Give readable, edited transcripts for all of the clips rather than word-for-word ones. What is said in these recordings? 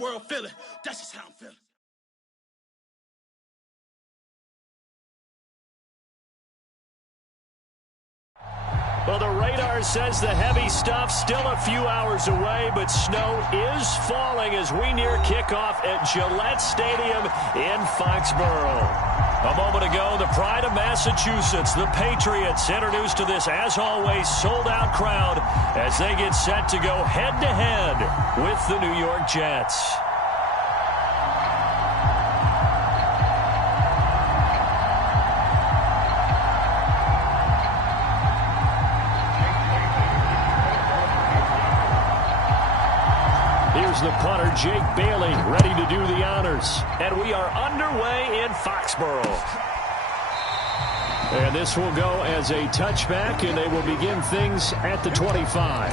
world feeling. That's just how I'm feeling. Well, the radar says the heavy stuff still a few hours away, but snow is falling as we near kickoff at Gillette Stadium in Foxborough. A moment ago, the pride of Massachusetts, the Patriots, introduced to this, as always, sold-out crowd as they get set to go head-to-head with the New York Jets. The punter, Jake Bailey, ready to do the honors. And we are underway in Foxborough. And this will go as a touchback, and they will begin things at the 25.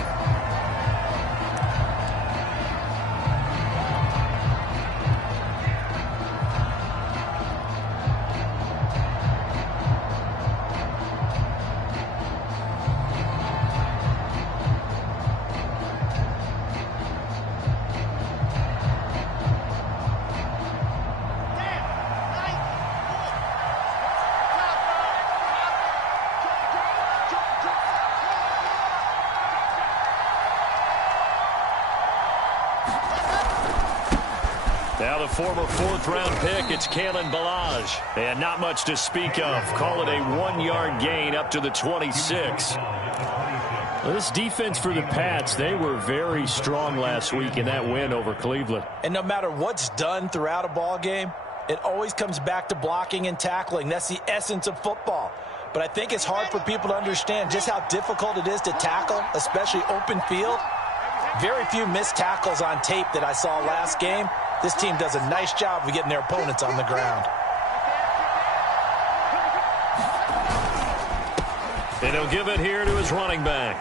Now the former fourth-round pick, it's Kalen Ballage. And not much to speak of. Call it a 1-yard gain up to the 26. Well, this defense for the Pats, they were very strong last week in that win over Cleveland. And no matter what's done throughout a ball game, it always comes back to blocking and tackling. That's the essence of football. But I think it's hard for people to understand just how difficult it is to tackle, especially open field. Very few missed tackles on tape that I saw last game. This team does a nice job of getting their opponents on the ground. And he'll give it here to his running back.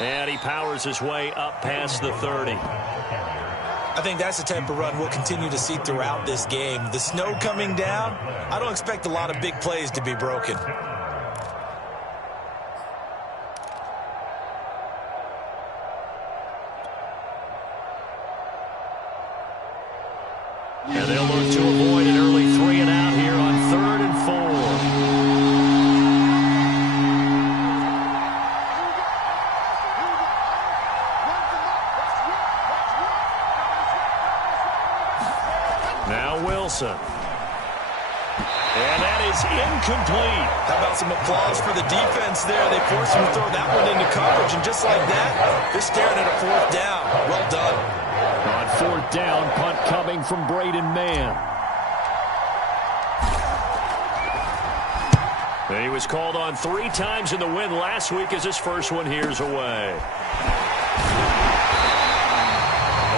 And he powers his way up past the 30. I think that's the type of run we'll continue to see throughout this game. The snow coming down, I don't expect a lot of big plays to be broken. And they'll look to avoid an early 3-and-out here on 3rd and 4. Now Wilson. And that is incomplete. How about some applause for the defense there? They forced him to throw that one into coverage, and just like that, they're staring at a 4th down. Well done. On 4th down, punt coming from Braden Mann. And he was called on 3 times in the win last week as his first one here's away.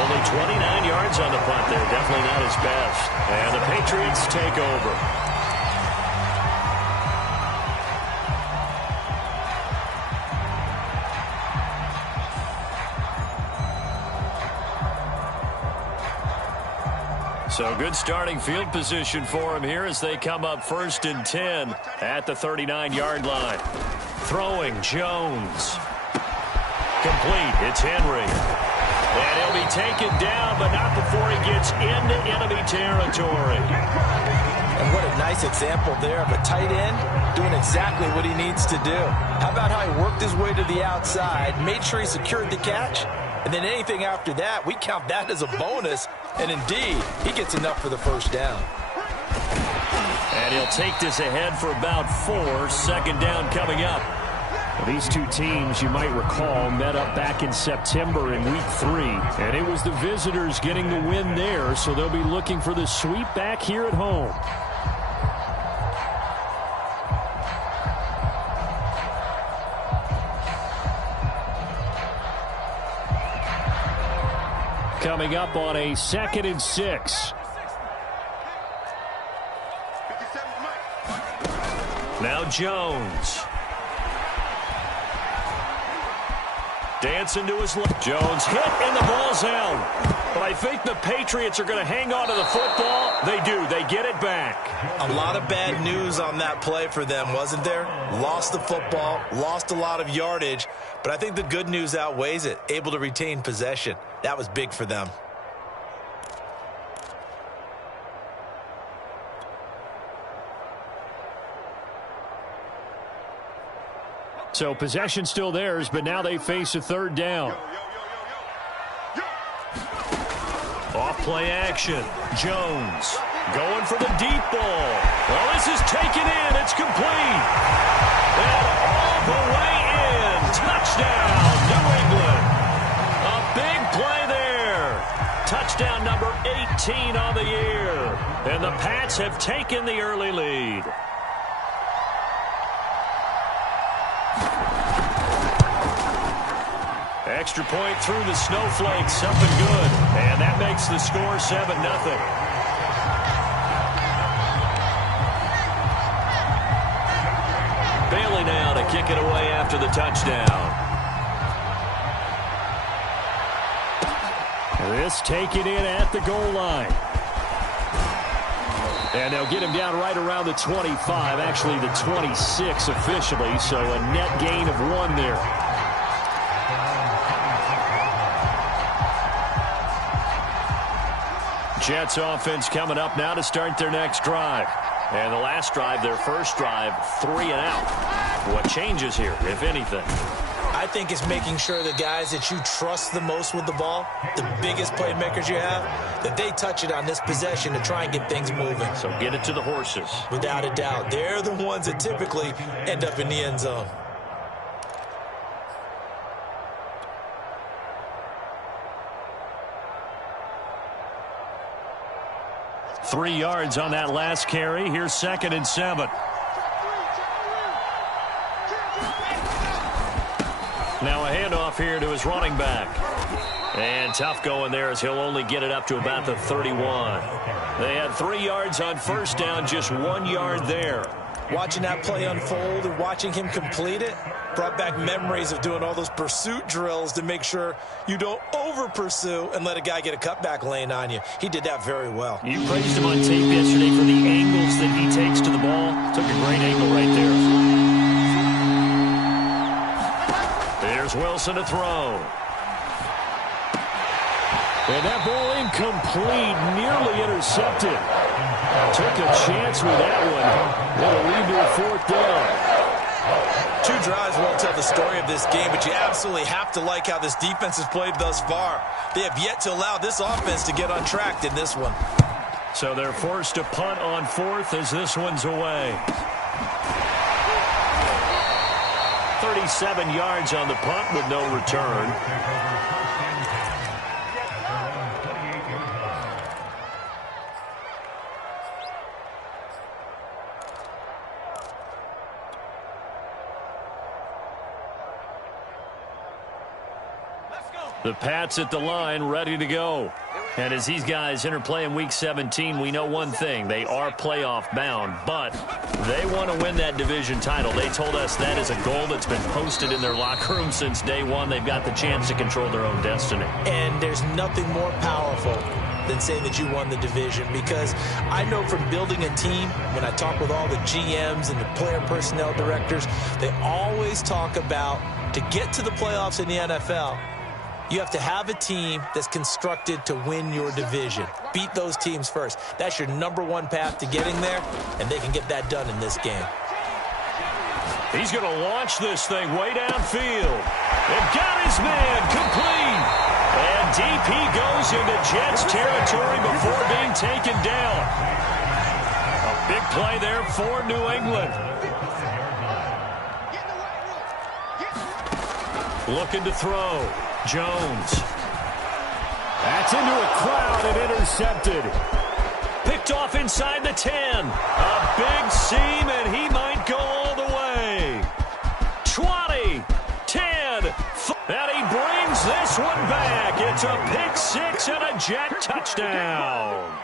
Only 29 yards on the punt there. Definitely not his best. And the Patriots take over. So good starting field position for him here as they come up 1st and 10 at the 39-yard line. Throwing Jones. Complete. It's Henry. And he'll be taken down, but not before he gets into enemy territory. And what a nice example there of a tight end doing exactly what he needs to do. How about how he worked his way to the outside, made sure he secured the catch, and then anything after that, we count that as a bonus. And indeed, he gets enough for the 1st down. And he'll take this ahead for about 4. 2nd down coming up. Well, these two teams, you might recall, met up back in September in Week 3. And it was the visitors getting the win there, so they'll be looking for the sweep back here at home. Coming up on a 2nd and 6. Now Jones. Dancing to his left. Jones hit and the ball's out. But I think the Patriots are going to hang on to the football. They do. They get it back. A lot of bad news on that play for them, wasn't there? Lost the football, lost a lot of yardage. But I think the good news outweighs it. Able to retain possession. That was big for them. So possession still theirs, but now they face a third down. Off play action. Jones going for the deep ball. Well, this is taken in. It's complete. And all the way in. Touchdown, New England. A big play there. Touchdown number 18 on the year. And the Pats have taken the early lead. Extra point through the snowflakes, something good. And that makes the score 7-0. Bailey now to kick it away after the touchdown. This taken in at the goal line. And they'll get him down right around the 25, actually the 26 officially, so a net gain of 1 there. Jets offense coming up now to start their next drive. And the last drive, their first drive, 3 and out. What changes here, if anything? I think it's making sure the guys that you trust the most with the ball, the biggest playmakers you have, that they touch it on this possession to try and get things moving. So get it to the horses. Without a doubt. They're the ones that typically end up in the end zone. Three yards on that last carry. Here's 2nd and 7. Now a handoff here to his running back. And tough going there as he'll only get it up to about the 31. They had 3 yards on first down, just 1 yard there. Watching that play unfold and watching him complete it brought back memories of doing all those pursuit drills to make sure you don't over-pursue and let a guy get a cutback lane on you. He did that very well. You praised him on tape yesterday for the angles that he takes to the ball. Took a great angle right there. There's Wilson to throw. And that ball incomplete, nearly intercepted. Took a chance with that one. That'll lead to a 4th down. 2 drives won't tell the story of this game, but you absolutely have to like how this defense has played thus far. They have yet to allow this offense to get untracked in this one. So they're forced to punt on 4th as this one's away. 37 yards on the punt with no return. The Pats at the line, ready to go. And as these guys interplay in Week 17, we know one thing. They are playoff bound, but they want to win that division title. They told us that is a goal that's been posted in their locker room since day one. They've got the chance to control their own destiny. And there's nothing more powerful than saying that you won the division, because I know from building a team, when I talk with all the GMs and the player personnel directors, they always talk about to get to the playoffs in the NFL, you have to have a team that's constructed to win your division. Beat those teams first. That's your #1 path to getting there, and they can get that done in this game. He's going to launch this thing way downfield. And got his man complete. And DP goes into Jets territory before being taken down. A big play there for New England. Looking to throw. Jones. That's into a crowd and intercepted. Picked off inside the 10. A big seam, and he might go all the way. 20, 10, and he brings this one back. It's a pick 6 and a Jet touchdown.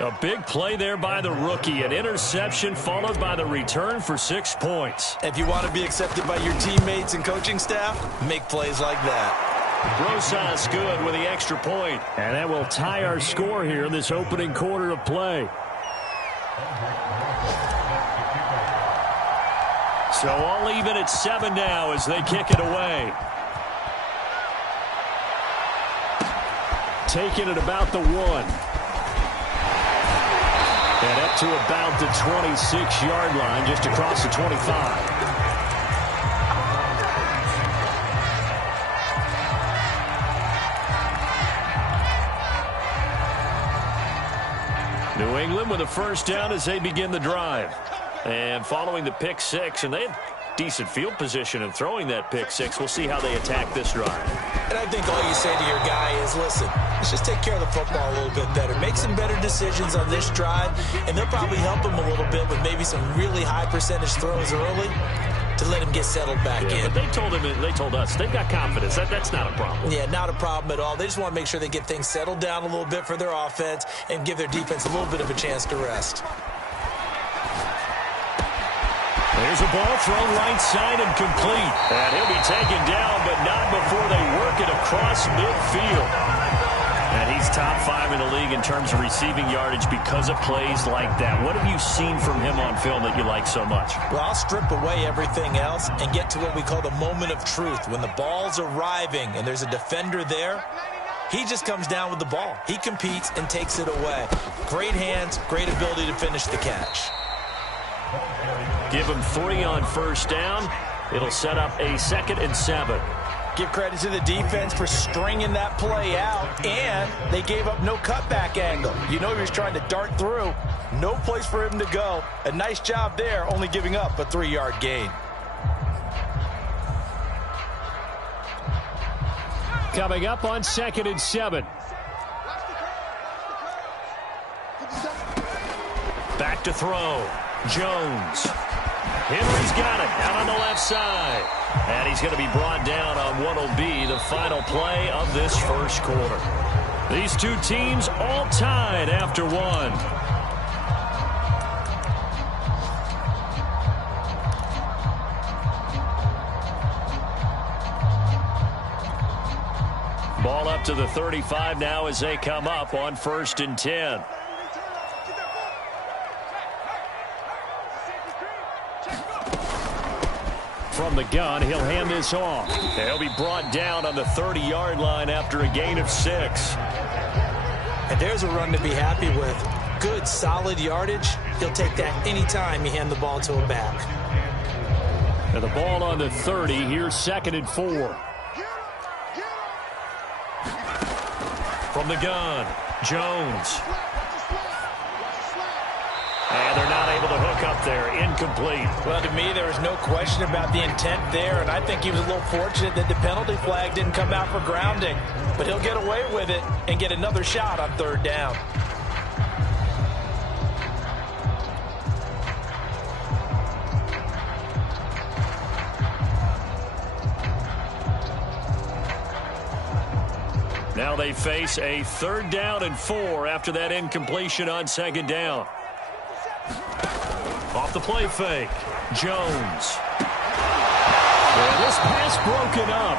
A big play there by the rookie. An interception followed by the return for 6 points. If you want to be accepted by your teammates and coaching staff, make plays like that. Rosas good with the extra point. And that will tie our score here in this opening quarter of play. So all even at 7 now as they kick it away. Taking it about the 1. And up to about the 26-yard line, just across the 25. New England with a first down as they begin the drive. And following the pick six, and they had decent field position in throwing that pick six. We'll see how they attack this drive. And I think all you say to your guy is, listen, let's just take care of the football a little bit better. Make some better decisions on this drive, and they'll probably help him a little bit with maybe some really high percentage throws early to let him get settled back in. But they told us they've got confidence. That's not a problem. Yeah, not a problem at all. They just want to make sure they get things settled down a little bit for their offense and give their defense a little bit of a chance to rest. There's a ball thrown right side and complete. And he'll be taken down, but not before they work it across midfield. And he's top 5 in the league in terms of receiving yardage because of plays like that. What have you seen from him on film that you like so much? Well, I'll strip away everything else and get to what we call the moment of truth. When the ball's arriving and there's a defender there, he just comes down with the ball. He competes and takes it away. Great hands, great ability to finish the catch. Give him 3 on first down. It'll set up a 2nd and 7. Give credit to the defense for stringing that play out, and they gave up no cutback angle. You know he was trying to dart through. No place for him to go. A nice job there, only giving up a 3-yard gain. Coming up on 2nd and 7. Back to throw. Jones. Henry's got it out on the left side. And he's going to be brought down on what will be the final play of this first quarter. These two teams all tied after 1. Ball up to the 35 now as they come up on 1st and 10. From the gun, he'll hand this off. He'll be brought down on the 30-yard line after a gain of 6. And there's a run to be happy with. Good, solid yardage. He'll take that anytime you hand the ball to him back. And the ball on the 30. Here's 2nd and 4. From the gun, Jones. And they're not able to hook up there. Incomplete. Well, to me, there was no question about the intent there, and I think he was a little fortunate that the penalty flag didn't come out for grounding. But he'll get away with it and get another shot on 3rd down. Now they face a 3rd down and 4 after that incompletion on 2nd down. Off the play fake, Jones. And this pass broken up.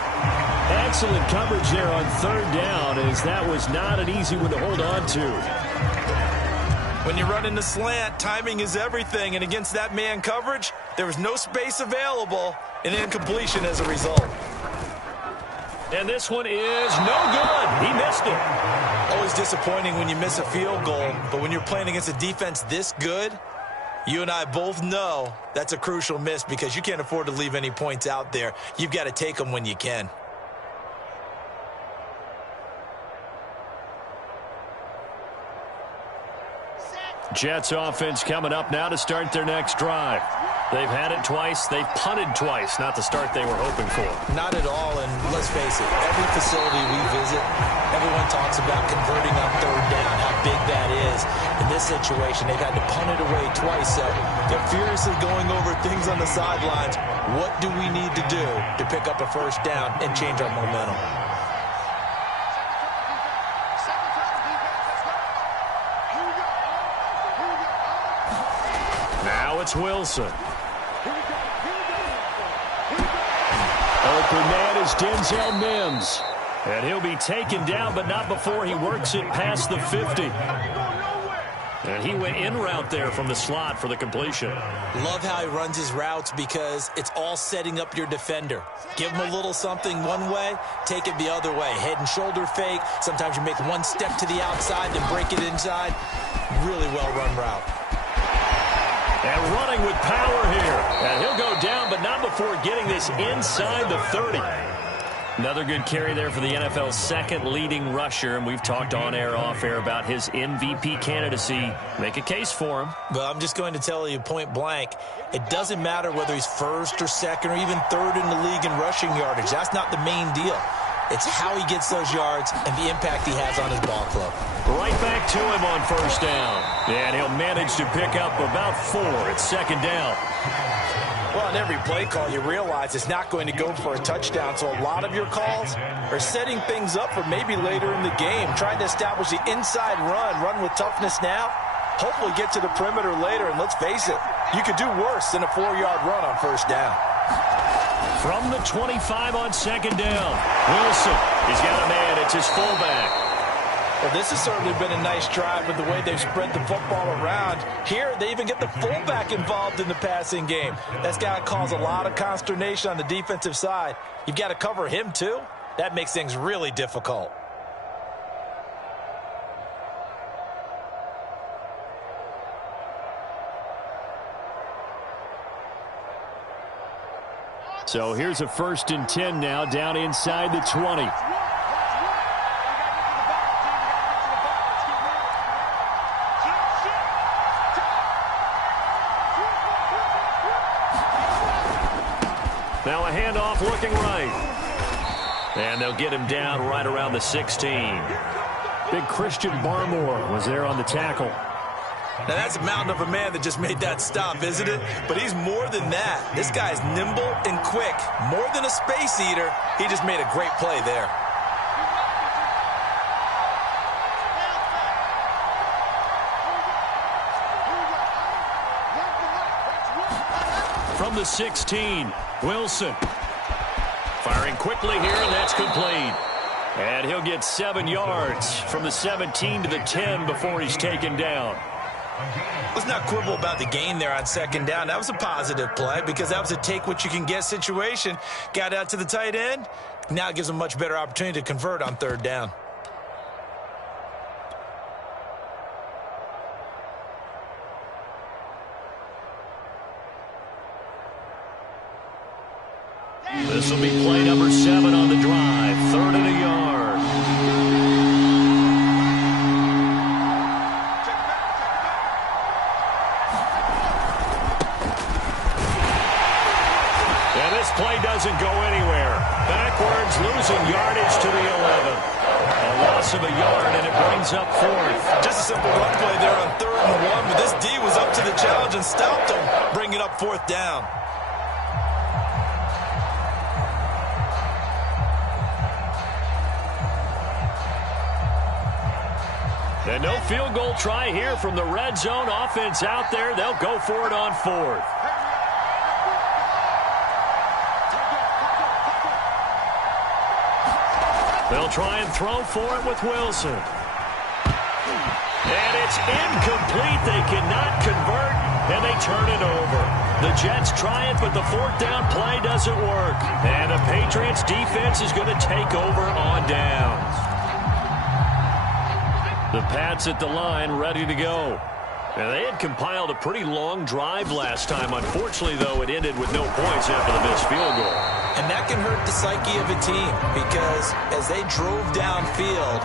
Excellent coverage there on 3rd down, as that was not an easy one to hold on to. When you run in the slant, timing is everything, and against that man coverage, there was no space available, and incompletion as a result. And this one is no good. He missed it. Always disappointing when you miss a field goal, but when you're playing against a defense this good, you and I both know that's a crucial miss because you can't afford to leave any points out there. You've got to take them when you can. Jets offense coming up now to start their next drive. They've had it twice. They've punted twice. Not the start they were hoping for. Not at all, and let's face it, every facility we visit, everyone talks about converting on 3rd down, how big that is. In this situation, they've had to punt it away twice, so they're furiously going over things on the sidelines. What do we need to do to pick up a 1st down and change our momentum? Now it's Wilson. Open man is Denzel Mims. And he'll be taken down, but not before he works it past the 50. And he went in route there from the slot for the completion. Love how he runs his routes because it's all setting up your defender. Give him a little something one way, take it the other way. Head and shoulder fake. Sometimes you make one step to the outside, then break it inside. Really well-run route. And running with power here. And he'll go down, but not before getting this inside the 30. Another good carry there for the NFL's second leading rusher, and we've talked on air, off air about his MVP candidacy. Make a case for him. Well, I'm just going to tell you point blank, it doesn't matter whether he's first or second or even third in the league in rushing yardage. That's not the main deal. It's how he gets those yards and the impact he has on his ball club. Right back to him on first down. And he'll manage to pick up about 4 at second down. Well, on every play call, you realize it's not going to go for a touchdown, so a lot of your calls are setting things up for maybe later in the game, trying to establish the inside run with toughness now, hopefully get to the perimeter later, and let's face it, you could do worse than a 4-yard run on first down. From the 25 on second down, Wilson, he's got a man, it's his fullback. Well, this has certainly been a nice drive with the way they've spread the football around. Here, they even get the fullback involved in the passing game. That's got to cause a lot of consternation on the defensive side. You've got to cover him, too. That makes things really difficult. So here's a 1st and 10 now, down inside the 20. Now a handoff looking right. And they'll get him down right around the 16. Big Christian Barmore was there on the tackle. Now, that's a mountain of a man that just made that stop, isn't it? But he's more than that. This guy's nimble and quick. More than a space eater, he just made a great play there. From the 16, Wilson. Firing quickly here, and that's complete. And he'll get 7 yards from the 17 to the 10 before he's taken down. Let's not quibble about the gain there on second down. That was a positive play because that was a take-what-you-can-get situation. Got out to the tight end. Now it gives him a much better opportunity to convert on third down. This will be play number 7 on the drive. 3rd and a yard. And this play doesn't go anywhere. Backwards, losing yardage to the 11. A loss of a yard, and it brings up 4th. Just a simple run play there on 3rd and 1, but this D was up to the challenge and stopped him, bringing up 4th down. And no field goal try here from the red zone. Offense out there. They'll go for it on 4th. They'll try and throw for it with Wilson. And it's incomplete. They cannot convert, and they turn it over. The Jets try it, but the 4th down play doesn't work. And the Patriots defense is going to take over on downs. The Pats at the line, ready to go. And they had compiled a pretty long drive last time. Unfortunately, though, it ended with no points after the missed field goal. And that can hurt the psyche of a team because as they drove downfield,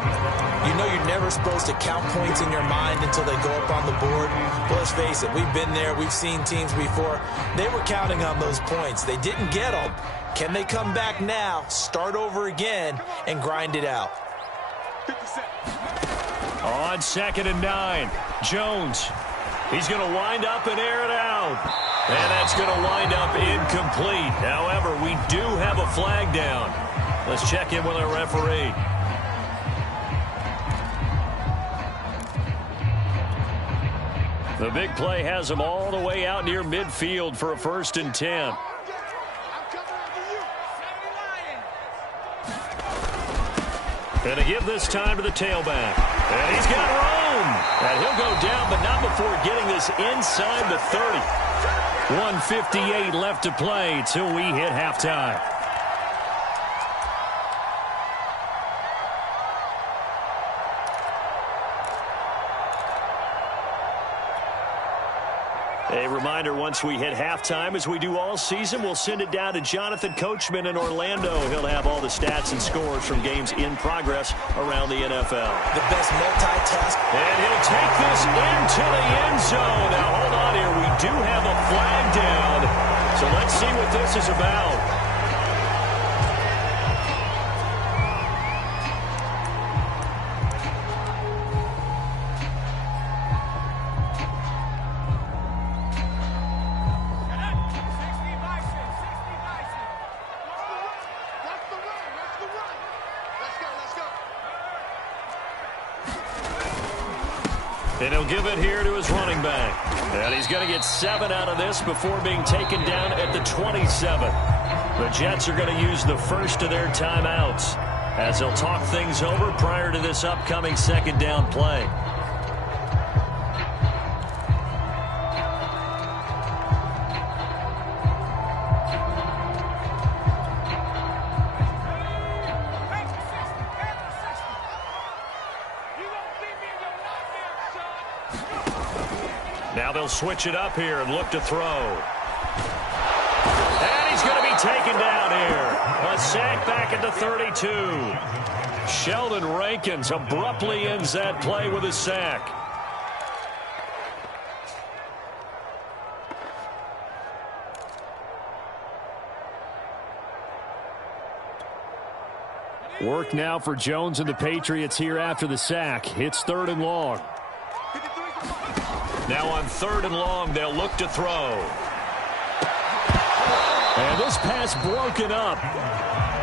you know you're never supposed to count points in your mind until they go up on the board. But let's face it, we've been there. We've seen teams before. They were counting on those points. They didn't get them. Can they come back now, start over again, and grind it out? On 2nd and 9, Jones. He's going to wind up and air it out. And that's going to wind up incomplete. However, we do have a flag down. Let's check in with our referee. The big play has him all the way out near midfield for a 1st and 10. And to give this time to the tailback. And he's got room. And he'll go down, but not before getting this inside the 30. 1:58 left to play till we hit halftime. A reminder, once we hit halftime, as we do all season, we'll send it down to Jonathan Coachman in Orlando. He'll have all the stats and scores from games in progress around the NFL. The best multitask. And he'll take this into the end zone. Now, hold on here. We do have a flag down. So let's see what this is about. And he'll give it here to his running back. And he's going to get 7 out of this before being taken down at the 27. The Jets are going to use the first of their timeouts as they'll talk things over prior to this upcoming second down play. Now they'll switch it up here and look to throw. And he's going to be taken down here. A sack back at the 32. Sheldon Rankins abruptly ends that play with a sack. Work now for Jones and the Patriots here after the sack. It's 3rd and long. Now on 3rd and long, they'll look to throw. And this pass broken up.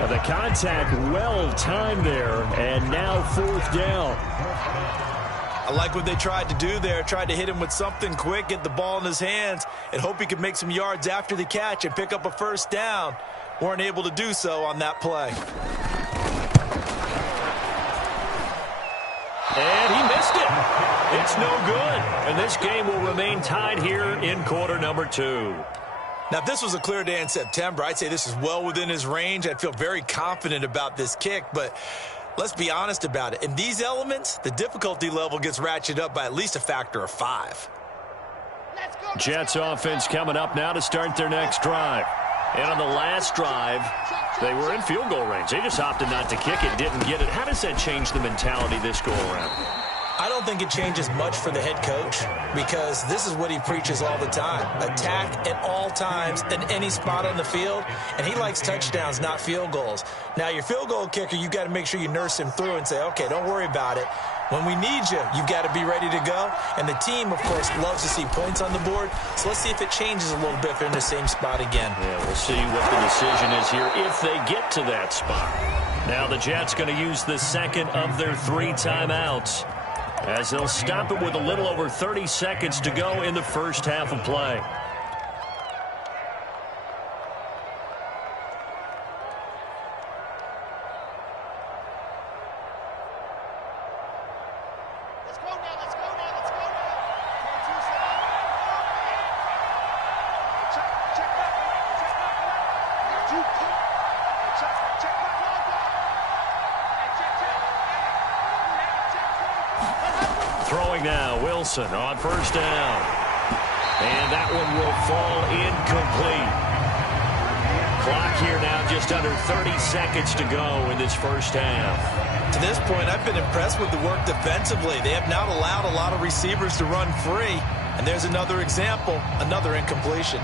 The contact well timed there, and now 4th down. I like what they tried to do there. Tried to hit him with something quick, get the ball in his hands, and hope he could make some yards after the catch and pick up a 1st down. Weren't able to do so on that play. And he missed it. It's no good. And this game will remain tied here in quarter number 2. Now, if this was a clear day in September, I'd say this is well within his range. I'd feel very confident about this kick, but let's be honest about it. In these elements, the difficulty level gets ratcheted up by at least a factor of 5. Jets offense coming up now to start their next drive. And on the last drive, they were in field goal range. They just opted not to kick it, didn't get it. How does that change the mentality this go around? I don't think it changes much for the head coach because this is what he preaches all the time. Attack at all times in any spot on the field, and he likes touchdowns, not field goals. Now, your field goal kicker, you've got to make sure you nurse him through and say, okay, don't worry about it. When we need you, you've got to be ready to go. And the team, of course, loves to see points on the board. So let's see if it changes a little bit if they're in the same spot again. Yeah, we'll see what the decision is here if they get to that spot. Now the Jets going to use the second of their 3 timeouts as they'll stop it with a little over 30 seconds to go in the first half of play. Throwing now, Wilson on 1st down. And that one will fall incomplete. Clock here now just under 30 seconds to go in this first half. To this point, I've been impressed with the work defensively. They have not allowed a lot of receivers to run free. And there's another example, another incompletion.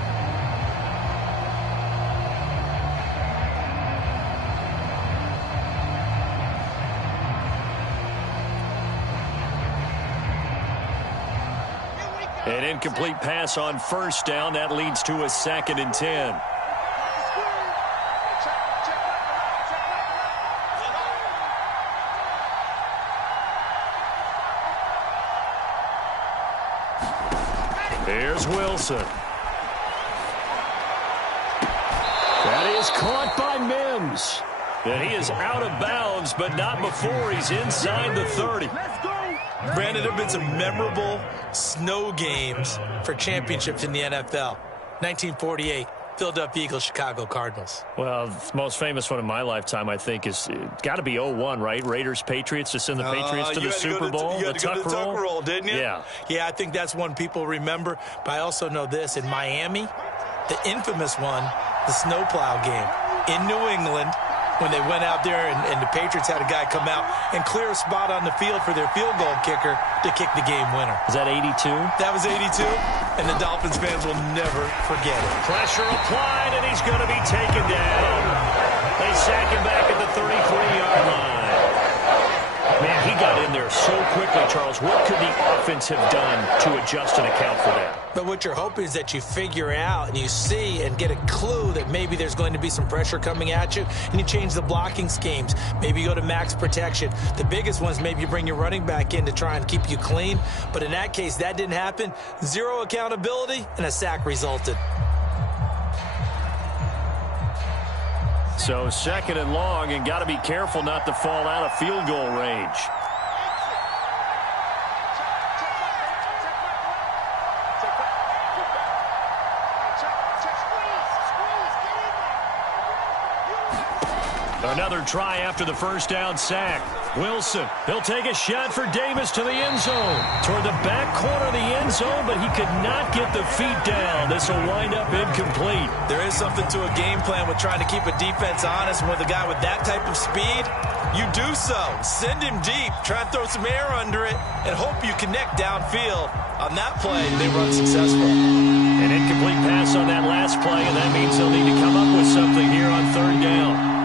An incomplete pass on 1st down. That leads to a 2nd and 10. There's Wilson. That is caught by Mims. And he is out of bounds, but not before he's inside the 30. Brandon, there have been some memorable snow games for championships in the NFL. 1948, Philadelphia Eagles, Chicago Cardinals. Well, the most famous one in my lifetime, I think, is got to be 0-1, right? Raiders, Patriots, to send the Patriots to the Super Bowl. You had to go to the tuck roll, didn't you? Yeah. Yeah, I think that's one people remember. But I also know this. In Miami, the infamous one, the snowplow game in New England, when they went out there and the Patriots had a guy come out and clear a spot on the field for their field goal kicker to kick the game winner. Is that 82? That was 82, and the Dolphins fans will never forget it. Pressure applied, and he's going to be taken down. They sack him back at the 33-yard line. Man, he got in there so quickly, Charles. What could the offense have done to adjust and account for that? But what you're hoping is that you figure out and you see and get a clue that maybe there's going to be some pressure coming at you, and you change the blocking schemes. Maybe you go to max protection. The biggest ones, maybe you bring your running back in to try and keep you clean. But in that case, that didn't happen. Zero accountability, and a sack resulted. So 2nd and long, and got to be careful not to fall out of field goal range. Another try after the first down sack. Wilson, he'll take a shot for Davis to the end zone. Toward the back corner of the end zone, but he could not get the feet down. This will wind up incomplete. There is something to a game plan with trying to keep a defense honest. And with a guy with that type of speed, you do so. Send him deep. Try and throw some air under it and hope you connect downfield. On that play, they run successful. An incomplete pass on that last play, and that means they'll need to come up with something here on 3rd down.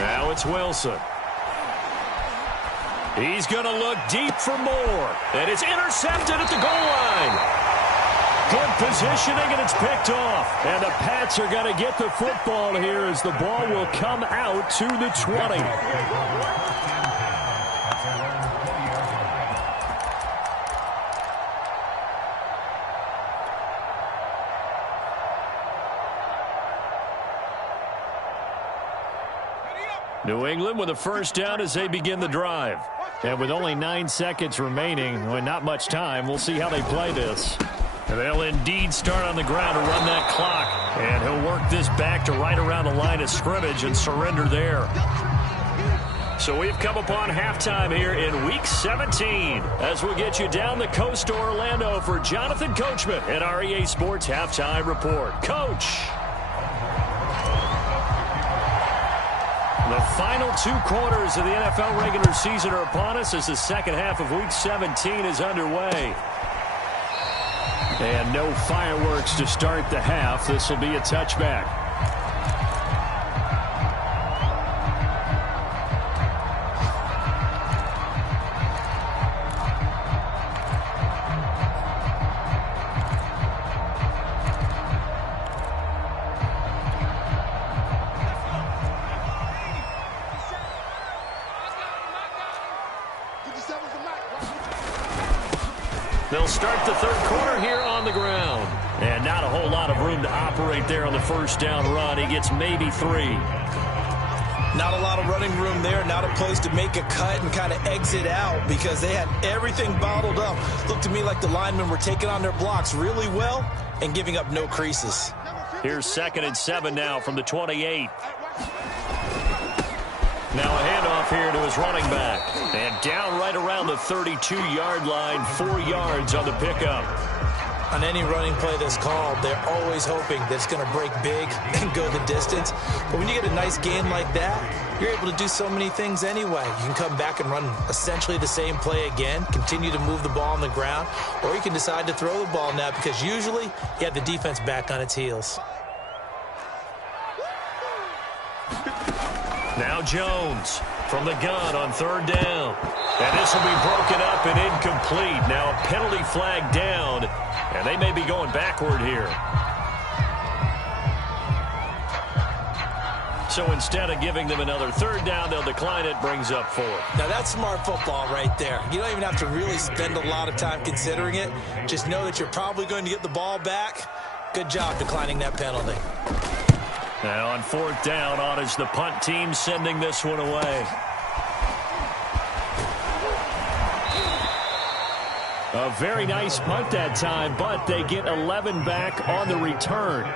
Now it's Wilson. He's going to look deep for more. And it's intercepted at the goal line. Good positioning, and it's picked off. And the Pats are going to get the football here as the ball will come out to the 20. New England with a first down as they begin the drive. And with only 9 seconds remaining, well, not much time, we'll see how they play this. And they'll indeed start on the ground to run that clock. And he'll work this back to right around the line of scrimmage and surrender there. So we've come upon halftime here in Week 17 as we'll get you down the coast to Orlando for Jonathan Coachman at our EA Sports Halftime Report. Coach. The final 2 quarters of the NFL regular season are upon us as the second half of Week 17 is underway. And no fireworks to start the half. This will be a touchback. They'll start the 3rd quarter here on the ground. And not a whole lot of room to operate there on the first down run. He gets maybe 3. Not a lot of running room there. Not a place to make a cut and kind of exit out because they had everything bottled up. Looked to me like the linemen were taking on their blocks really well and giving up no creases. Here's 2nd and 7 now from the 28. Now a handoff here to his running back. And down right around the 32-yard line, 4 yards on the pickup. On any running play that's called, they're always hoping that it's going to break big and go the distance. But when you get a nice gain like that, you're able to do so many things anyway. You can come back and run essentially the same play again, continue to move the ball on the ground, or you can decide to throw the ball now because usually you have the defense back on its heels. Now Jones from the gun on 3rd down. And this will be broken up and incomplete. Now a penalty flag down, and they may be going backward here. So instead of giving them another 3rd down, they'll decline it, brings up 4. Now that's smart football right there. You don't even have to really spend a lot of time considering it. Just know that you're probably going to get the ball back. Good job declining that penalty. Now on 4th down, on is the punt team sending this one away. A very nice punt that time, but they get 11 back on the return.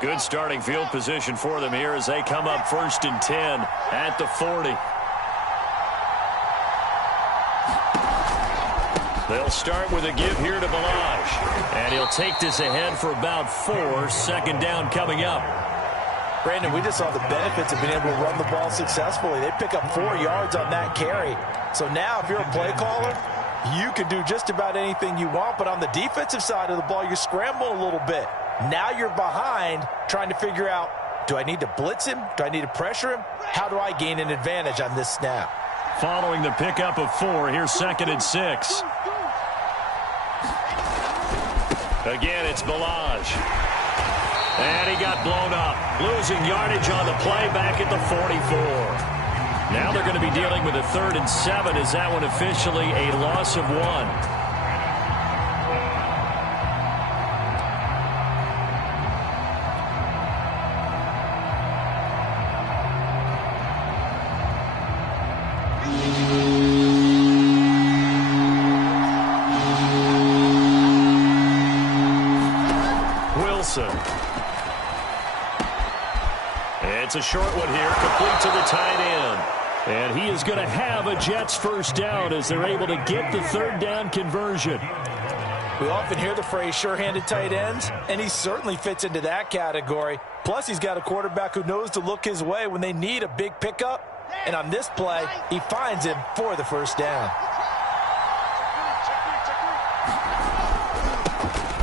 Good starting field position for them here as they come up 1st and 10 at the 40. They'll start with a give here to Balaj. And he'll take this ahead for about 4. 2nd down coming up. Brandon, we just saw the benefits of being able to run the ball successfully. They pick up 4 yards on that carry. So now if you're a play caller, you can do just about anything you want. But on the defensive side of the ball, you're scrambling a little bit. Now you're behind trying to figure out, do I need to blitz him? Do I need to pressure him? How do I gain an advantage on this snap? Following the pickup of 4, here's 2nd and 6. Again, it's Balaj. And he got blown up. Losing yardage on the play back at the 44. Now they're going to be dealing with a 3rd and 7. Is that one officially a loss of 1? It's a short one here, complete to the tight end. And he is going to have a Jets 1st down as they're able to get the 3rd down conversion. We often hear the phrase sure-handed tight ends, and he certainly fits into that category. Plus, he's got a quarterback who knows to look his way when they need a big pickup. And on this play, he finds him for the 1st down.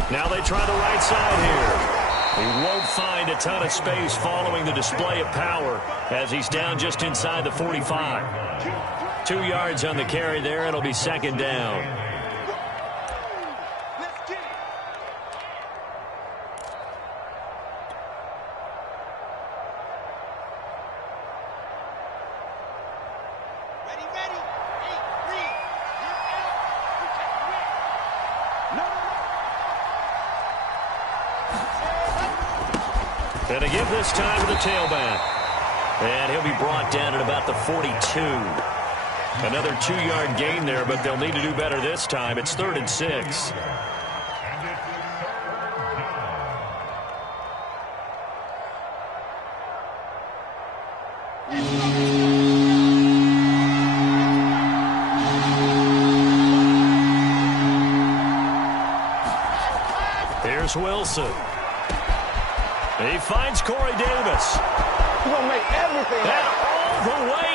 Now they try the right side here. He won't find a ton of space following the display of power as he's down just inside the 45. 2 yards on the carry there. It'll be 2nd down. And a give this time to the tailback. And he'll be brought down at about the 42. Another 2-yard gain there, but they'll need to do better this time. It's 3rd and 6. Here's Wilson. He finds Corey Davis. He's going to make everything happen. All the way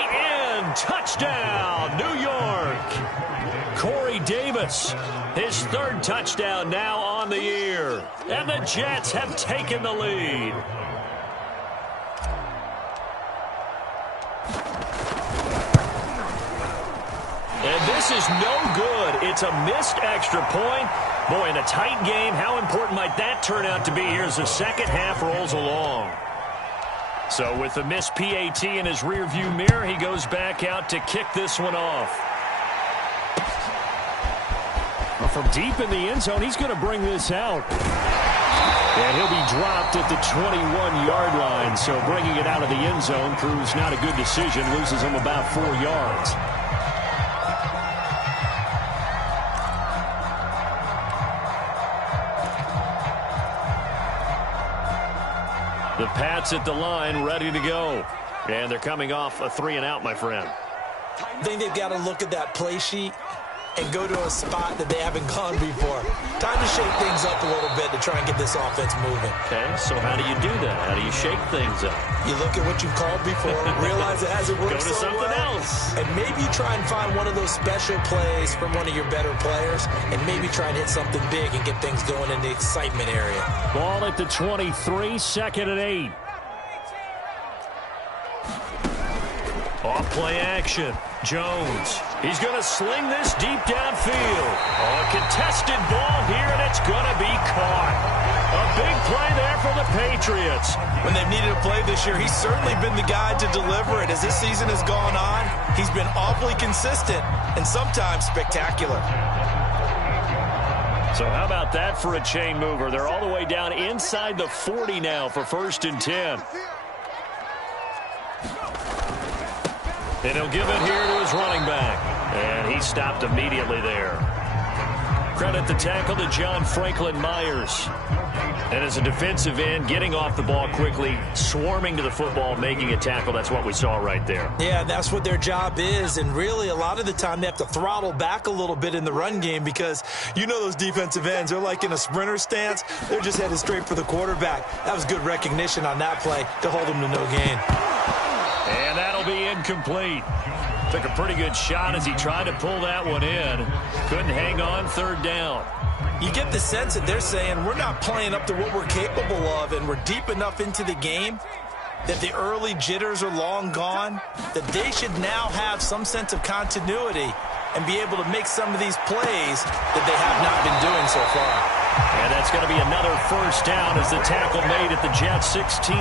in. Touchdown, New York. Corey Davis, his 3rd touchdown now on the year. And the Jets have taken the lead. And this is no good. It's a missed extra point. Boy, in a tight game, how important might that turn out to be here as the 2nd half rolls along? So with the missed PAT in his rearview mirror, he goes back out to kick this one off. Well, from deep in the end zone, he's going to bring this out. And he'll be dropped at the 21-yard line. So bringing it out of the end zone proves not a good decision. Loses him about 4 yards. The Pats at the line, ready to go. And they're coming off a 3-and-out, my friend. I think they've got to look at that play sheet and go to a spot that they haven't gone before. Time to shake things up a little bit to try and get this offense moving. Okay, so how do you do that? How do you shake things up? You look at what you've called before, realize it hasn't worked so well. Go to something else. And maybe try and find one of those special plays from one of your better players, and maybe try and hit something big and get things going in the excitement area. Ball at the 23, 2nd and 8. Off play action. Jones. He's going to sling this deep downfield. A contested ball here, and it's going to be caught. A big play there for the Patriots. When they've needed a play this year, he's certainly been the guy to deliver it. As this season has gone on, he's been awfully consistent and sometimes spectacular. So how about that for a chain mover? They're all the way down inside the 40 now for 1st and 10. And he'll give it here to his running back. And he stopped immediately there. Credit the tackle to John Franklin Myers. And as a defensive end, getting off the ball quickly, swarming to the football, making a tackle, that's what we saw right there. Yeah, that's what their job is. And really, a lot of the time, they have to throttle back a little bit in the run game because you know those defensive ends, they're like in a sprinter stance. They're just headed straight for the quarterback. That was good recognition on that play to hold them to no gain. And that'll be incomplete. Took a pretty good shot as he tried to pull that one in. Couldn't hang on 3rd down. You get the sense that they're saying we're not playing up to what we're capable of, and we're deep enough into the game that the early jitters are long gone, that they should now have some sense of continuity and be able to make some of these plays that they have not been doing so far. And that's going to be another 1st down as the tackle made at the Jets 16.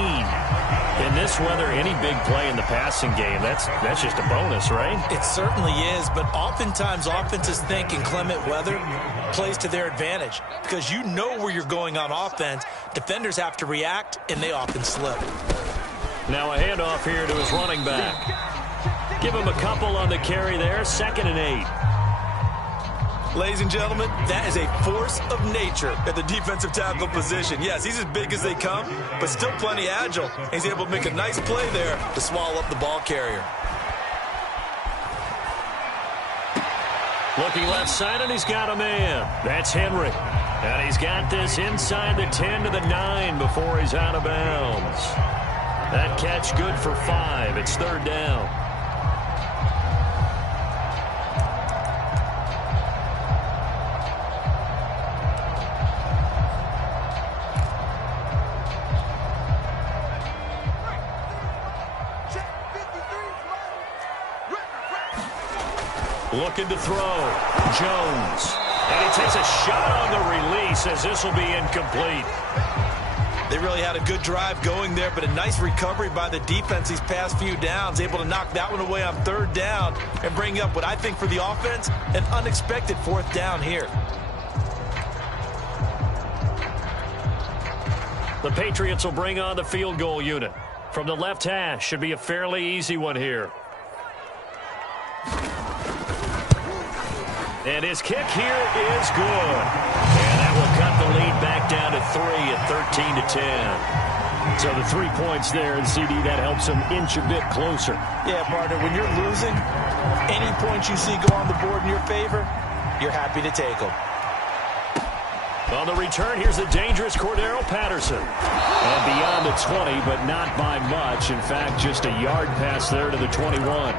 In this weather, any big play in the passing game, that's just a bonus, right? It certainly is, but oftentimes offenses think in clement weather plays to their advantage because you know where you're going on offense. Defenders have to react, and they often slip. Now a handoff here to his running back. Give him a couple on the carry there, 2nd and 8. Ladies and gentlemen, that is a force of nature at the defensive tackle position. Yes, he's as big as they come, but still plenty agile. He's able to make a nice play there to swallow up the ball carrier. Looking left side, and he's got a man. That's Henry. And he's got this inside the 10 to the 9 before he's out of bounds. That catch good for 5. It's 3rd down. Looking to throw. Jones. And he takes a shot on the release as this will be incomplete. They really had a good drive going there, but a nice recovery by the defense these past few downs, able to knock that one away on 3rd down and bring up what I think for the offense, an unexpected 4th down here. The Patriots will bring on the field goal unit. From the left hash, should be a fairly easy one here. And his kick here is good. And that will cut the lead back down to 3 at 13-10. So the 3 points there, and CD, that helps him inch a bit closer. Yeah, partner, when you're losing, any points you see go on the board in your favor, you're happy to take them. On the return, here's the dangerous Cordero Patterson. And beyond the 20, but not by much. In fact, just a yard pass there to the 21.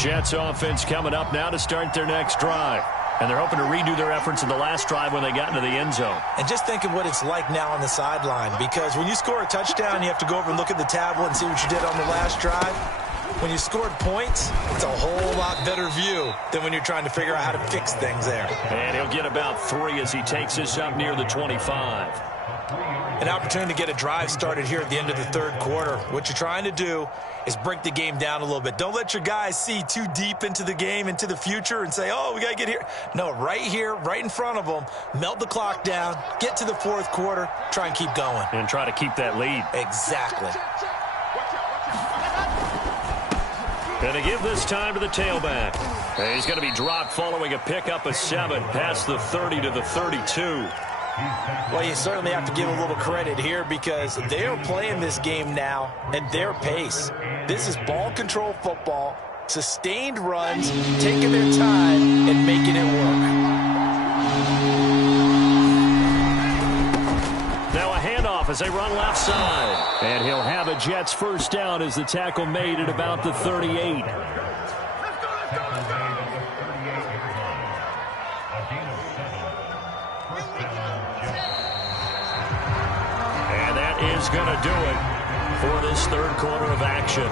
Jets offense coming up now to start their next drive. And they're hoping to redo their efforts in the last drive when they got into the end zone. And just think of what it's like now on the sideline, because when you score a touchdown, you have to go over and look at the tablet and see what you did on the last drive. When you scored points, it's a whole lot better view than when you're trying to figure out how to fix things there. And he'll get about 3 as he takes this up near the 25. An opportunity to get a drive started here at the end of the 3rd quarter. What you're trying to do is break the game down a little bit. Don't let your guys see too deep into the game, into the future, and say, oh, we got to get here. No, right here, right in front of them, melt the clock down, get to the 4th quarter, try and keep going. And try to keep that lead. Exactly. Going to give this time to the tailback. And he's going to be dropped following a pickup of 7 past the 30 to the 32. Well, you certainly have to give a little credit here because they are playing this game now at their pace. This is ball control football, sustained runs, taking their time and making it work. Now a handoff as they run left side. And he'll have a Jets 1st down as the tackle made at about the 38. is going to do it for this third quarter of action.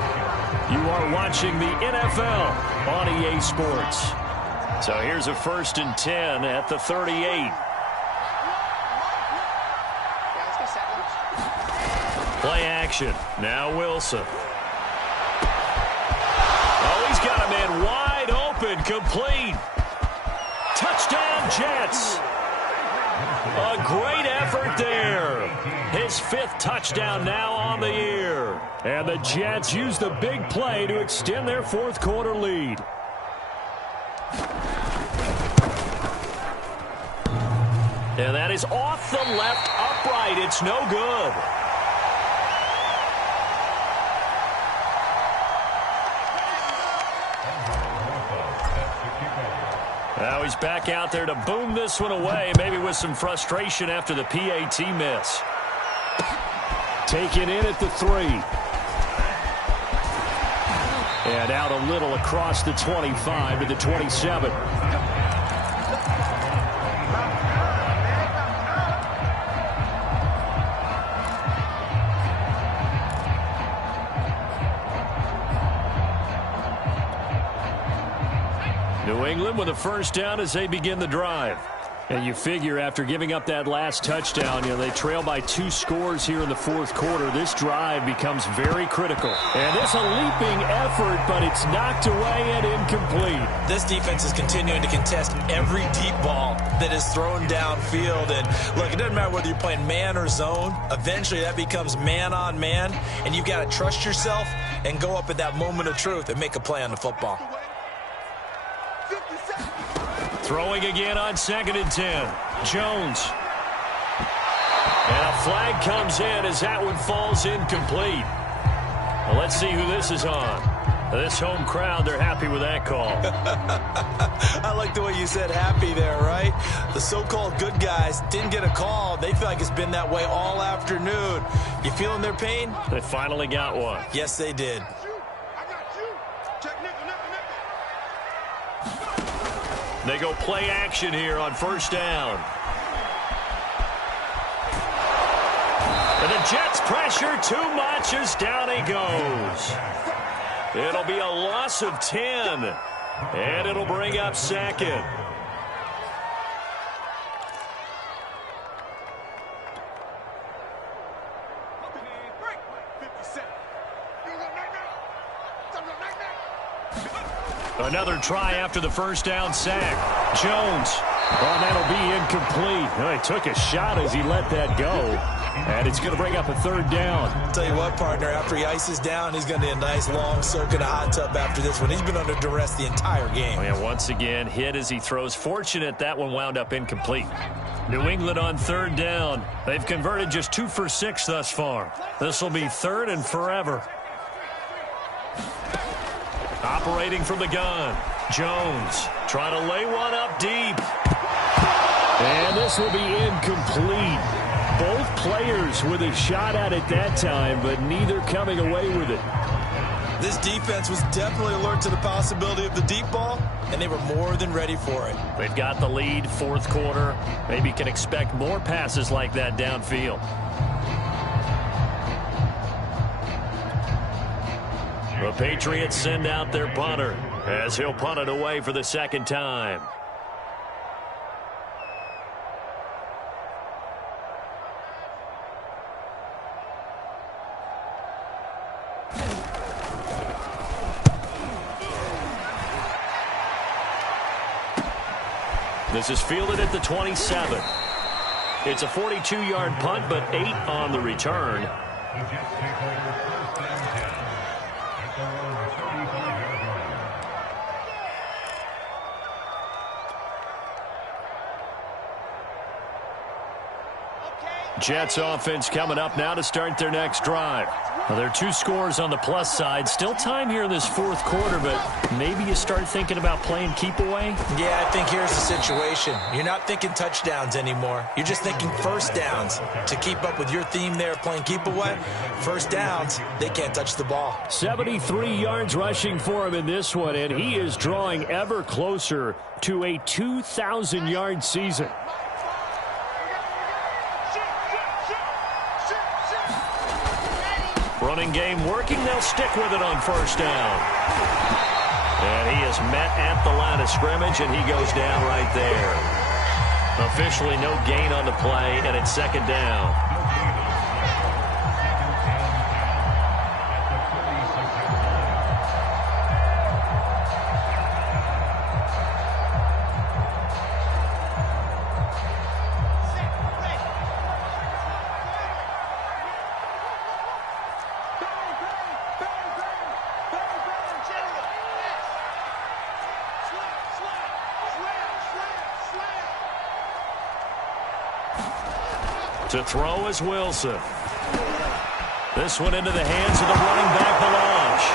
You are watching the NFL on EA Sports. So here's a 1st and 10 at the 38. Play action. Now Wilson. Oh, he's got a man wide open. Complete. Touchdown, Jets. A great effort there. His 5th touchdown now on the year. And the Jets use the big play to extend their 4th quarter lead. And that is off the left upright. It's no good. Now he's back out there to boom this one away, maybe with some frustration after the PAT miss. Taken in at the 3. And out a little across the 25 to the 27. New England with a 1st down as they begin the drive. And you figure after giving up that last touchdown, they trail by 2 scores here in the 4th quarter. This drive becomes very critical. And it's a leaping effort, but it's knocked away and incomplete. This defense is continuing to contest every deep ball that is thrown downfield. And look, it doesn't matter whether you're playing man or zone. Eventually that becomes man on man. And you've got to trust yourself and go up at that moment of truth and make a play on the football. Throwing again on 2nd and 10. Jones. And a flag comes in as that one falls incomplete. Well, let's see who this is on. This home crowd, they're happy with that call. I like the way you said happy there, right? The so-called good guys didn't get a call. They feel like it's been that way all afternoon. You feeling their pain? They finally got one. Yes, they did. They go play action here on 1st down. And the Jets pressure too much as down he goes. It'll be a loss of 10. And it'll bring up 2nd. Another try after the 1st down sack. Jones. Oh, that'll be incomplete. Oh, he took a shot as he let that go. And it's going to bring up a 3rd down. I'll tell you what, partner, after he ices down, he's going to need a nice long soak in a hot tub after this one. He's been under duress the entire game. Oh, yeah, once again, hit as he throws. Fortunate that one wound up incomplete. New England on 3rd down. They've converted just 2 for 6 thus far. This will be 3rd and forever. Operating from the gun. Jones trying to lay one up deep. And this will be incomplete. Both players with a shot at it that time, but neither coming away with it. This defense was definitely alert to the possibility of the deep ball, and they were more than ready for it. They've got the lead, 4th quarter. Maybe can expect more passes like that downfield. The Patriots send out their punter as he'll punt it away for the 2nd time. This is fielded at the 27. It's a 42-yard punt, but 8 on the return. Jets offense coming up now to start their next drive. Well, there are 2 scores on the plus side. Still time here in this 4th quarter, but maybe you start thinking about playing keep away? Yeah, I think here's the situation. You're not thinking touchdowns anymore. You're just thinking 1st downs. To keep up with your theme there, playing keep away, 1st downs, they can't touch the ball. 73 yards rushing for him in this one, and he is drawing ever closer to a 2,000-yard season. Running game working. They'll stick with it on first down. And he is met at the line of scrimmage, and he goes down right there. Officially no gain on the play, and it's second down. To throw is Wilson. This one into the hands of the running back, Melange.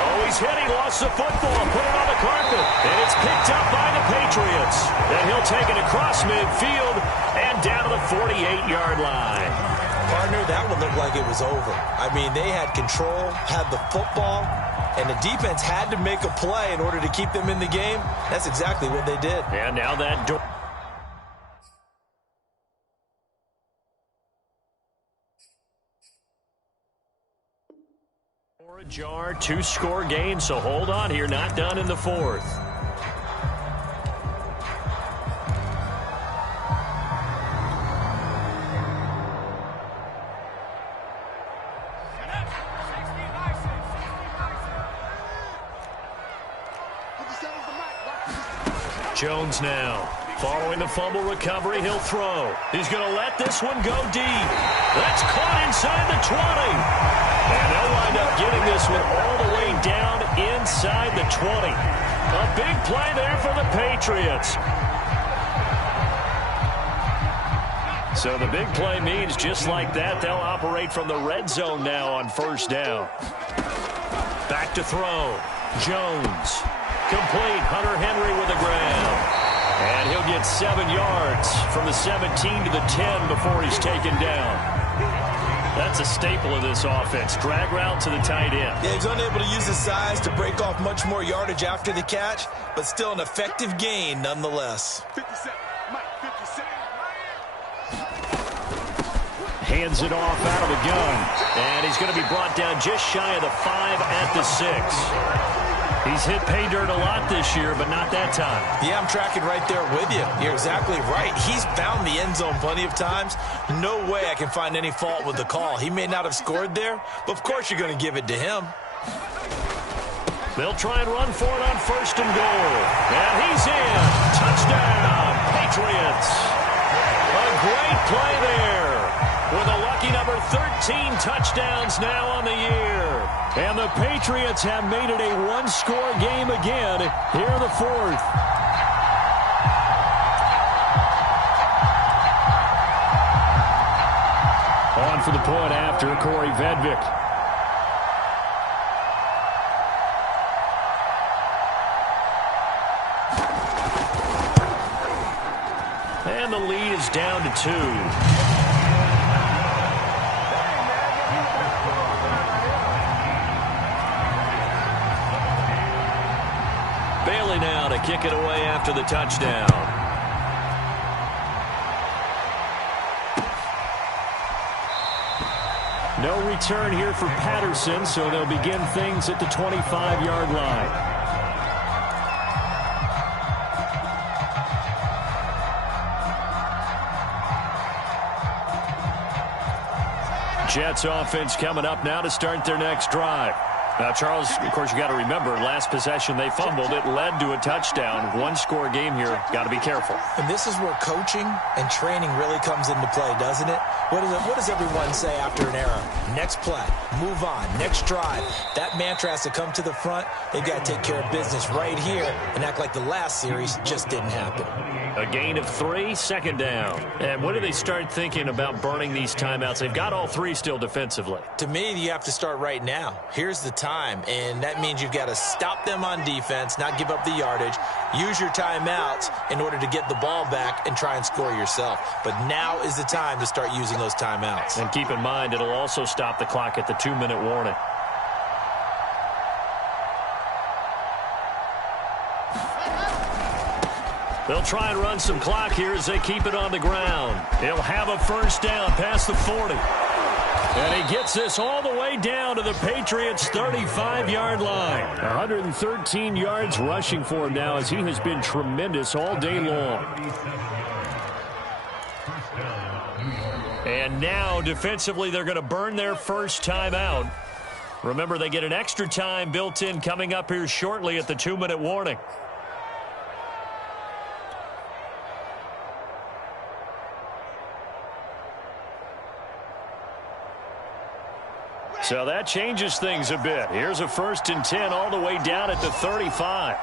Oh, he's hit. He lost the football. Put it on the carpet. And it's picked up by the Patriots. And he'll take it across midfield and down to the 48-yard line. Partner, that one looked like it was over. I mean, they had control, had the football, and the defense had to make a play in order to keep them in the game. That's exactly what they did. And now that door. Jar, two-score game, so hold on here. Not done in the fourth. Jones now. Following the fumble recovery, he'll throw. He's going to let this one go deep. That's caught inside the 20. And they'll wind up getting this one all the way down inside the 20. A big play there for the Patriots. So the big play means just like that, they'll operate from the red zone now on first down. Back to throw. Jones. Complete. Hunter Henry with the grab. And he'll get 7 yards from the 17 to the 10 before he's taken down. That's a staple of this offense. Drag route to the tight end. Yeah, he's unable to use his size to break off much more yardage after the catch, but still an effective gain nonetheless. 57, Mike, 57. Hands it off out of the gun. And he's going to be brought down just shy of the 5 at the 6. He's hit pay dirt a lot this year, but not that time. Yeah, I'm tracking right there with you. You're exactly right. He's found the end zone plenty of times. No way I can find any fault with the call. He may not have scored there, but of course you're going to give it to him. They'll try and run for it on first and goal. And he's in. Touchdown, Patriots. A great play there. With a lucky number 13 touchdowns now on the year. And the Patriots have made it a one-score game again here in the fourth. On for the point after, Corey Vedvik. And the lead is down to 2. Now to kick it away after the touchdown. No return here for Patterson, so they'll begin things at the 25-yard line. Jets offense coming up now to start their next drive. Now, Charles, of course, you got to remember, last possession they fumbled. It led to a touchdown. One-score game here. Got to be careful. And this is where coaching and training really comes into play, doesn't it? What does everyone say after an error? Next play, move on, next drive. That mantra has to come to the front. They've got to take care of business right here and act like the last series just didn't happen. A gain of 3, second down. And when do they start thinking about burning these timeouts? They've got all 3 still defensively. To me, you have to start right now. Here's the time, and that means you've got to stop them on defense, not give up the yardage, use your timeouts in order to get the ball back and try and score yourself. But now is the time to start using those timeouts. And keep in mind, it'll also stop the clock at the 2-minute warning. They'll try and run some clock here as they keep it on the ground. He'll have a first down past the 40. And he gets this all the way down to the Patriots' 35-yard line. 113 yards rushing for him now as he has been tremendous all day long. And now, defensively, they're going to burn their first timeout. Remember, they get an extra time built in coming up here shortly at the 2-minute warning. So that changes things a bit. Here's a 1st and 10 all the way down at the 35.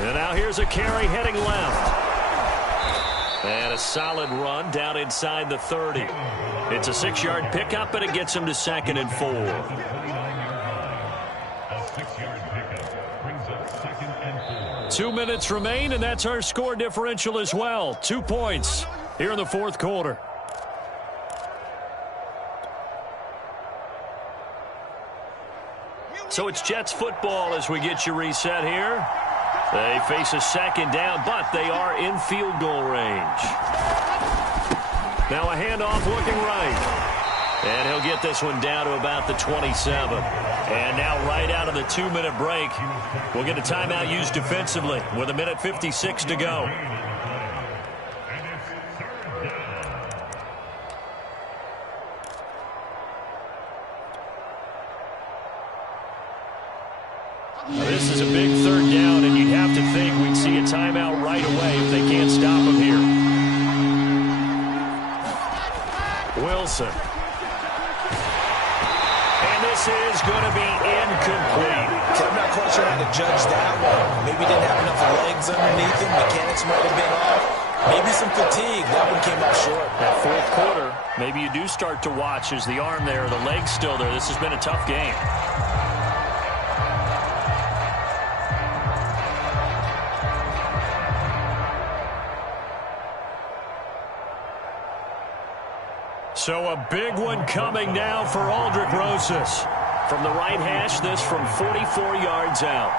And now here's a carry heading left. And a solid run down inside the 30. It's a 6-yard pickup, and it gets him to 2nd and 4. A 6-yard pickup brings up 2nd and 4. 2 minutes remain, and that's our score differential as well. 2 points here in the 4th quarter. So it's Jets football as we get you reset here. They face a 2nd down, but they are in field goal range. Now a handoff looking right. And he'll get this one down to about the 27. And now right out of the 2-minute break, we'll get a timeout used defensively with 1:56 to go. This is a big 3rd down, and you'd have to think we'd see a timeout right away if they can't stop him here. Wilson. And this is going to be incomplete. I'm not quite sure how to judge that one. Maybe he didn't have enough legs underneath him. Mechanics might have been off. Maybe some fatigue. That one came up short. That 4th quarter, maybe you do start to watch as the arm there, the leg's still there. This has been a tough game. So a big one coming now for Aldrick Rosas. From the right hash, this from 44 yards out.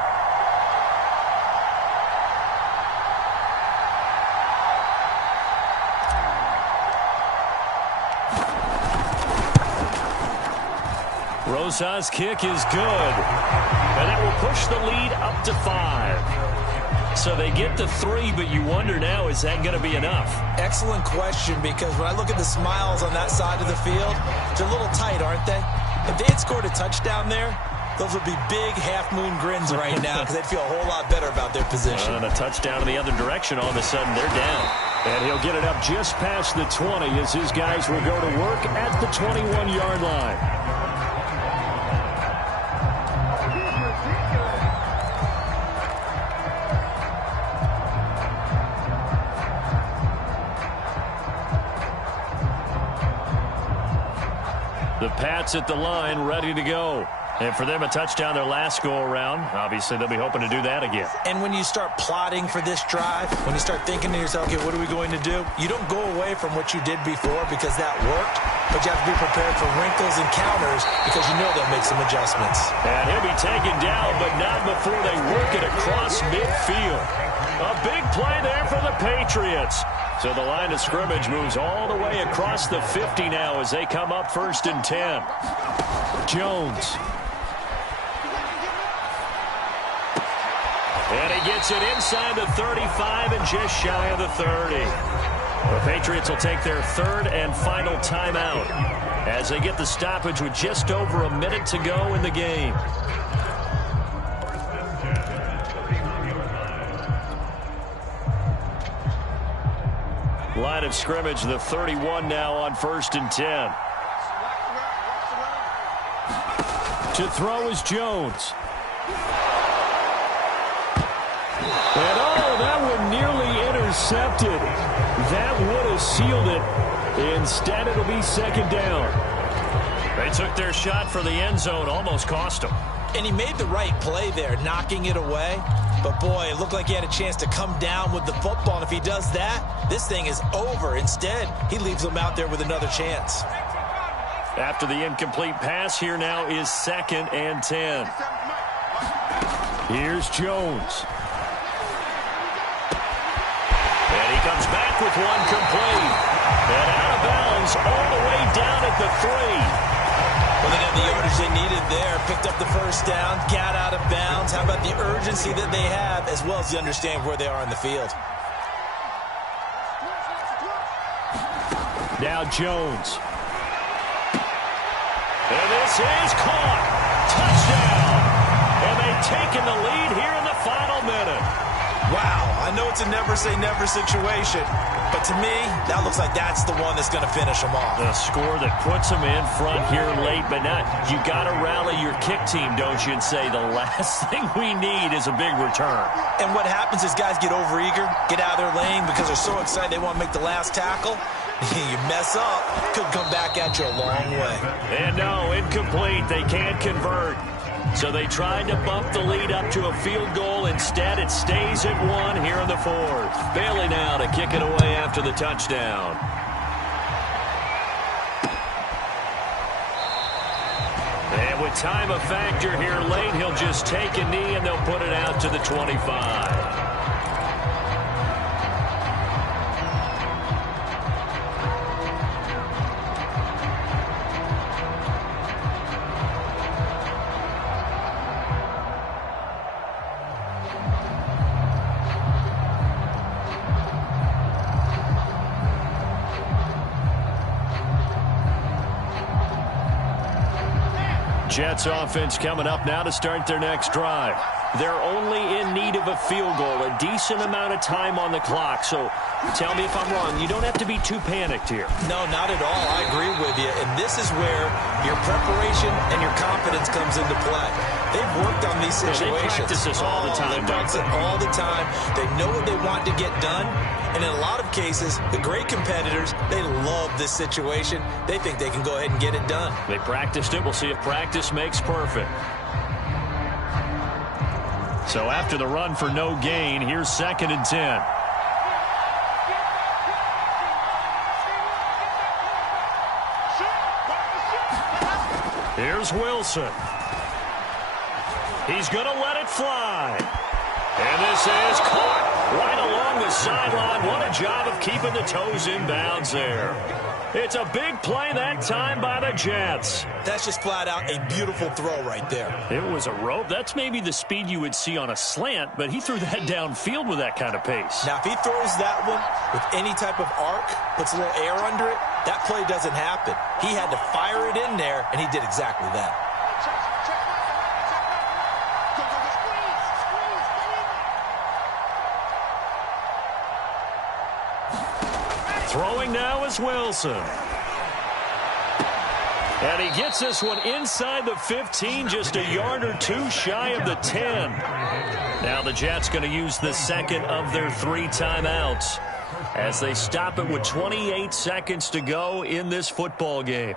Rosas' kick is good. And that will push the lead up to 5. So they get to 3, but you wonder now, is that going to be enough? Excellent question, because when I look at the smiles on that side of the field, they're a little tight, aren't they? If they had scored a touchdown there, those would be big half-moon grins right now because they'd feel a whole lot better about their position. And a touchdown in the other direction, all of a sudden they're down. And he'll get it up just past the 20 as his guys will go to work at the 21-yard line. The Pats at the line, ready to go. And for them, a touchdown their last go-around. Obviously, they'll be hoping to do that again. And when you start plotting for this drive, when you start thinking to yourself, okay, what are we going to do? You don't go away from what you did before because that worked, but you have to be prepared for wrinkles and counters because you know they'll make some adjustments. And he'll be taken down, but not before they work it across midfield. A big play there for the Patriots. So the line of scrimmage moves all the way across the 50 now as they come up 1st and 10. Jones. And he gets it inside the 35 and just shy of the 30. The Patriots will take their 3rd and final timeout as they get the stoppage with just over a minute to go in the game. Line of scrimmage, the 31 now on 1st and 10. To throw is Jones. And that one nearly intercepted. That would have sealed it. Instead, it'll be 2nd down. They took their shot for the end zone, almost cost them. And he made the right play there, knocking it away. But, boy, it looked like he had a chance to come down with the football. And if he does that, this thing is over. Instead, he leaves them out there with another chance. After the incomplete pass, here now is 2nd and 10. Here's Jones. And he comes back with one complete. And out of at the 3. Well, they got the yardage they needed there. Picked up the first down, got out of bounds. How about the urgency that they have, as well as the understanding of where they are in the field? Now Jones. And this is caught. Touchdown. And they've taken the lead here in the final minute. Wow, I know it's a never-say-never situation, but to me, that looks like that's the one that's going to finish them off. The score that puts them in front here late, but now you got to rally your kick team, don't you, and say the last thing we need is a big return. And what happens is guys get overeager, get out of their lane because they're so excited they want to make the last tackle. You mess up, could come back at you a long way. And no, incomplete. They can't convert. So they tried to bump the lead up to a field goal. Instead, it stays at 1 here in the 4th. Bailey now to kick it away after the touchdown. And with time a factor here late, he'll just take a knee and they'll put it out to the 25. Jets offense coming up now to start their next drive. They're only in need of a field goal, a decent amount of time on the clock. So tell me if I'm wrong. You don't have to be too panicked here. No, not at all. I agree with you. And this is where your preparation and your confidence comes into play. They've worked on these situations. They practice this all the time. They practice it all the time. They know what they want to get done. And in a lot of cases, the great competitors, they love this situation. They think they can go ahead and get it done. They practiced it. We'll see if practice makes perfect. So after the run for no gain, here's 2nd and 10. Here's Wilson. He's going to let it fly. And this is caught right along the sideline. What a job of keeping the toes in bounds there. It's a big play that time by the Jets. That's just flat out a beautiful throw right there. It was a rope. That's maybe the speed you would see on a slant, but he threw that downfield with that kind of pace. Now, if he throws that one with any type of arc, puts a little air under it, that play doesn't happen. He had to fire it in there, and he did exactly that. Throwing now is Wilson. And he gets this one inside the 15, just a yard or two shy of the 10. Now the Jets going to use the second of their 3 timeouts as they stop it with 28 seconds to go in this football game.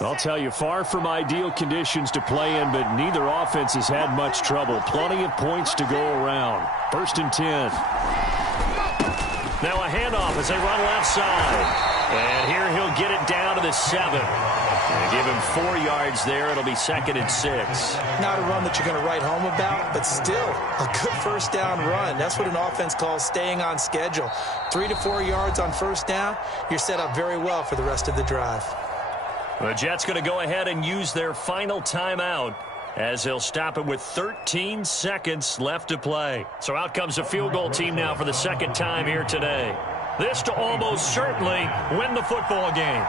I'll tell you, far from ideal conditions to play in, but neither offense has had much trouble. Plenty of points to go around. 1st and 10. Now a handoff as they run left side. And here he'll get it down to the 7. And give him 4 yards there. It'll be 2nd and 6. Not a run that you're going to write home about, but still a good first down run. That's what an offense calls staying on schedule. 3 to 4 yards on first down. You're set up very well for the rest of the drive. The Jets going to go ahead and use their final timeout as they'll stop it with 13 seconds left to play. So out comes the field goal team now for the 2nd time here today. This to almost certainly win the football game.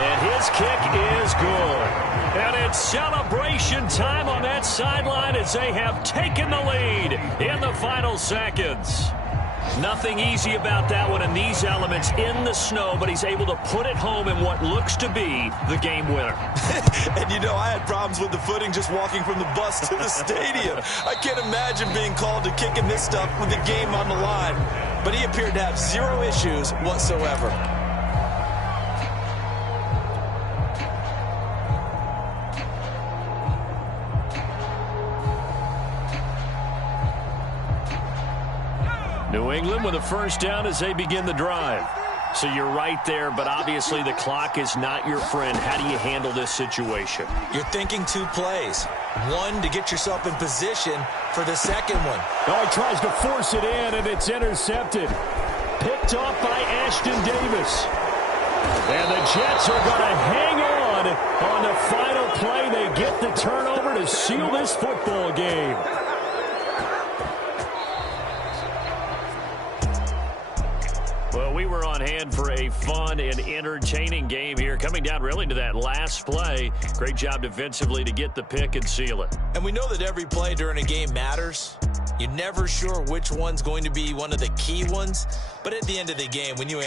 And his kick is good. And it's celebration time on that sideline as they have taken the lead in the final seconds. Nothing easy about that one, and these elements in the snow, but he's able to put it home in what looks to be the game winner. And, you know, I had problems with the footing just walking from the bus to the stadium. I can't imagine being called to kicking this stuff with the game on the line. But he appeared to have 0 issues whatsoever. New England with a first down as they begin the drive. So you're right there, but obviously the clock is not your friend. How do you handle this situation? You're thinking 2 plays. One, to get yourself in position for the second one. Oh, he tries to force it in, and it's intercepted. Picked off by Ashton Davis. And the Jets are going to hang on the final play. They get the turnover to seal this football game. Well, we were on hand for a fun and entertaining game here. Coming down really to that last play. Great job defensively to get the pick and seal it. And we know that every play during a game matters. You're never sure which one's going to be one of the key ones. But at the end of the game, when you